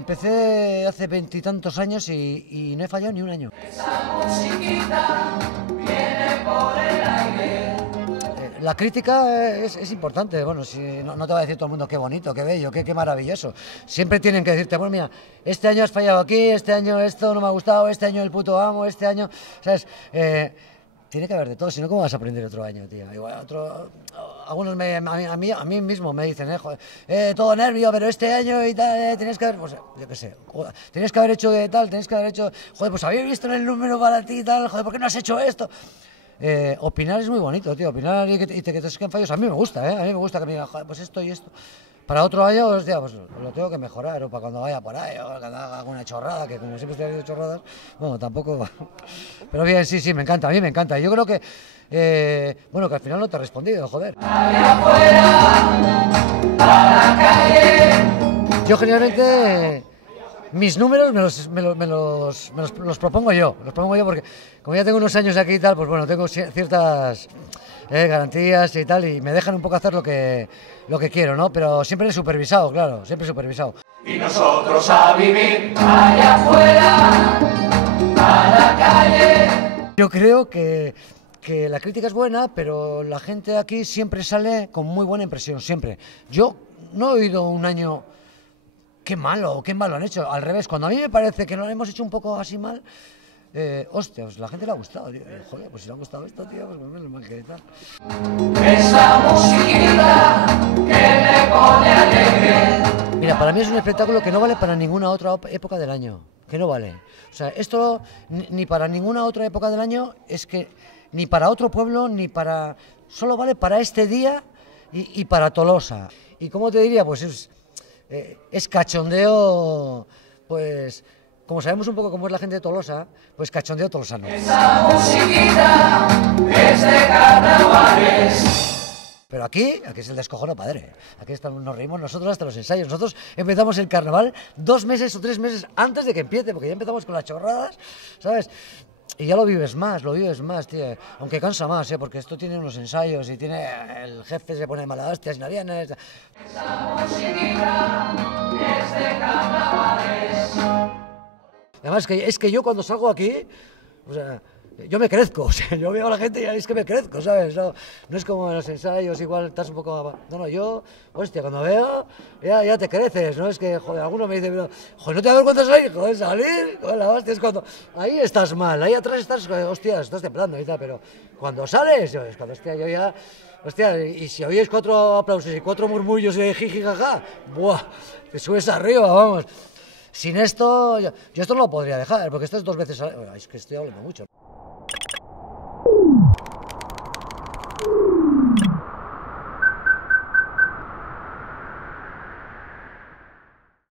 empecé hace 20 y tantos años y no he fallado ni un año. Esa musiquita viene por el aire. La crítica es importante. Bueno, si, no te va a decir todo el mundo qué bonito, qué bello, qué maravilloso. Siempre tienen que decirte, pues mira, este año has fallado aquí, este año esto no me ha gustado, este año el puto amo, este año, ¿sabes? Tiene que haber de todo, si no, ¿cómo vas a aprender otro año, tío? Igual algunos a mí mismo me dicen, joder, todo nervio, pero este año y tal, tenías que haber, pues, yo qué sé, joder, tenías que haber hecho de tal, tenías que haber hecho, joder, pues había visto en el número para ti y tal, joder, ¿por qué no has hecho esto? Opinar es muy bonito, tío, opinar y que te saquen fallos, a mí me gusta, a mí me gusta que me digan, joder, pues esto y esto. Para otro año, hostia, pues lo tengo que mejorar, o para cuando vaya por ahí, o cuando haga alguna chorrada, que como siempre estoy haciendo chorradas, bueno, tampoco. Pero bien, sí, me encanta, a mí me encanta. Yo creo que, bueno, que al final no te he respondido, joder. Allá afuera, a la calle. Yo generalmente mis números me los propongo yo, porque como ya tengo unos años aquí y tal, pues bueno, tengo ciertas garantías y tal, y me dejan un poco hacer lo que quiero, ¿no? Pero siempre supervisado, claro, siempre supervisado. Y nosotros a vivir allá afuera, a la calle. Yo creo que la crítica es buena, pero la gente aquí siempre sale con muy buena impresión, siempre. Yo no he oído un año qué mal lo han hecho, al revés, cuando a mí me parece que lo hemos hecho un poco así mal, hostia, pues la gente le ha gustado, tío. Joder, pues si le ha gustado esto, tío, pues menos mal que tal. Esa musiquita que me pone alegre. Mira, para mí es un espectáculo que no vale para ninguna otra época del año, que no vale. O sea, esto ni para ninguna otra época del año, es que ni para otro pueblo, ni para... Solo vale para este día y para Tolosa. Y como te diría, pues es cachondeo, pues... Como sabemos un poco cómo es la gente de Tolosa, pues cachondeo tolosano. Esa musiquita es de carnavales. Pero aquí es el descojono padre. Aquí nos reímos nosotros hasta los ensayos. Nosotros empezamos el carnaval 2 meses o 3 meses antes de que empiece, porque ya empezamos con las chorradas, ¿sabes? Y ya lo vives más, tío. Aunque cansa más, porque esto tiene unos ensayos y tiene... El jefe se pone mala hostia si no vienes. Esa musiquita es de carnavales. Además, es que yo cuando salgo aquí, o sea, yo me crezco, o sea, yo veo a la gente y es que me crezco, ¿sabes? No es como en los ensayos, igual estás un poco... No, yo, hostia, cuando veo, ya te creces, ¿no? Es que, joder, alguno me dice, pero, joder, ¿no te da vergüenza salir? Joder, salir, joder, la hostia, es cuando... Ahí estás mal, ahí atrás estás, hostia, estás temblando y tal, pero cuando sales, es cuando, hostia, yo ya... Hostia, y si oyes 4 aplausos y 4 murmullos de jiji, jaja, ¡buah! Te subes arriba, vamos. Sin esto, yo esto no lo podría dejar, porque esto es 2 veces... Es que estoy hablando mucho.